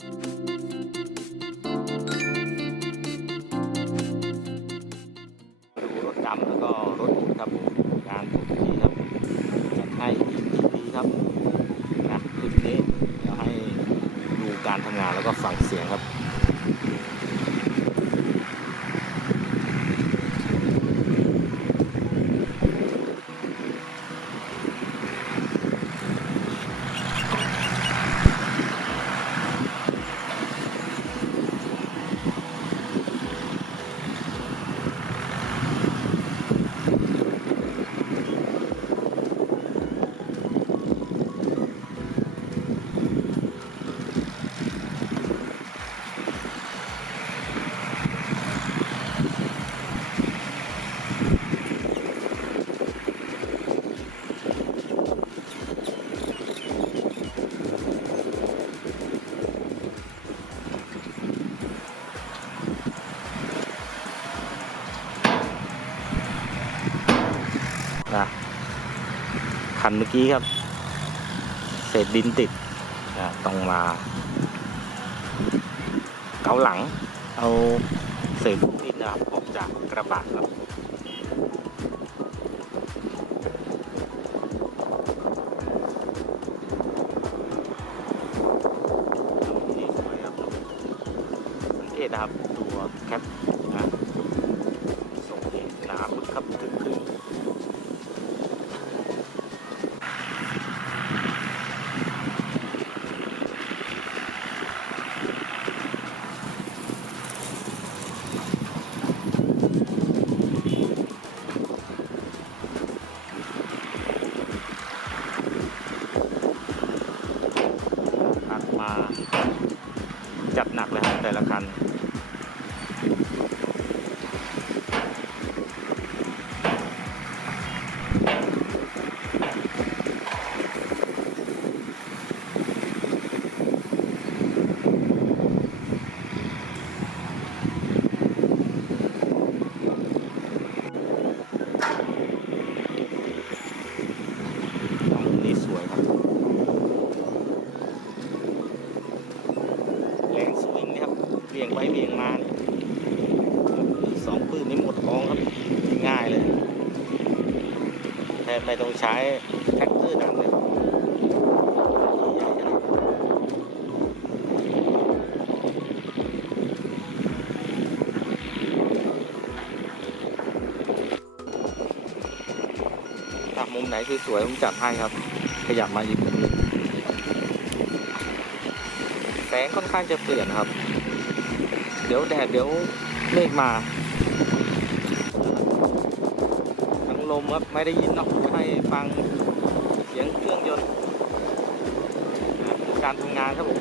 ดูรถดำแล้วก็รถครับผมงานผมนี้ครับจัดให้ดีครับนะคลิปนี้เดี๋ยวให้ดูการทำงานแล้วก็ฟังเสียงครับนะคันเมื่อกี้ครับเศษดินติดต้องมาเกาหลังเอาเศษดินนะครับออกจากกระบะครับนี่สวยครับสังเกตนะครับตัวแคปนะส่งหนาพุดครับถึงขึ้นมาจัดหนักเลยครับแต่ละคันนี่สวยครับแรงสวิงนี่ครับเบี่ยงไปเบี่ยงมาสองปืนนี่หมดท้องครับง่ายเลยแทบไม่ต้องใช้แท็กเตอร์หนักเลยถ้ามุมไหนสวยๆผมจัดให้ครับขยับมาอีกมุมนึงแสงค่อนข้างจะเปลี่ยนครับเดี๋ยวแดดเดี๋ยวเมฆมาทั้งลมครับไม่ได้ยินเนาะให้ฟังเสียงเครื่องยนต์การทำงานครับผม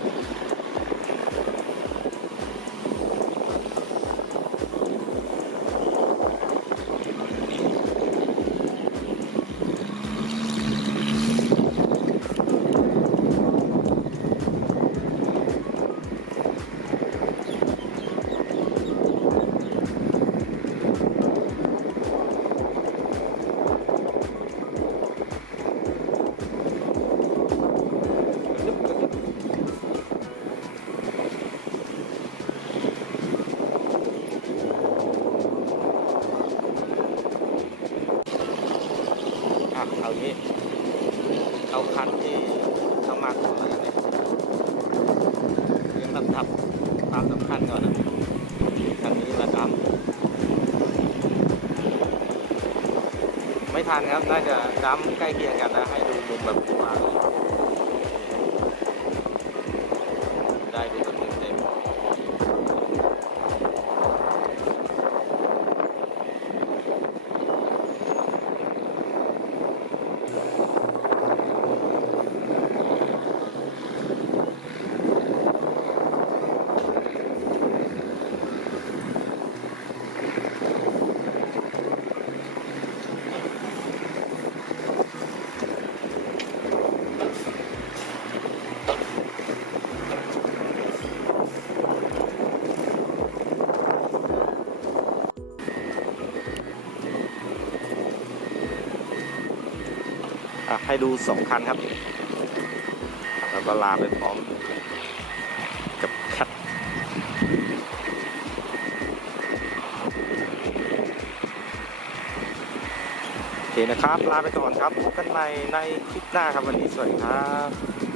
เอางี้เอาคันที่เข้ามาก่อนเลยเนี่ยเรียงลำดับความสำคัญก่อนนะคันนี้มาดำไม่ทันครับน่าจะดำใกล้เคียงกันนะให้ดูมุมแบบกว้างได้ดูกันเต็มให้ดู2 คันครับแล้วก็ลาไปพร้อมกับ นะครับลาไปก่อนครับพบกันใหม่ในคลิปหน้าครับวันนี้สวัสดีครับ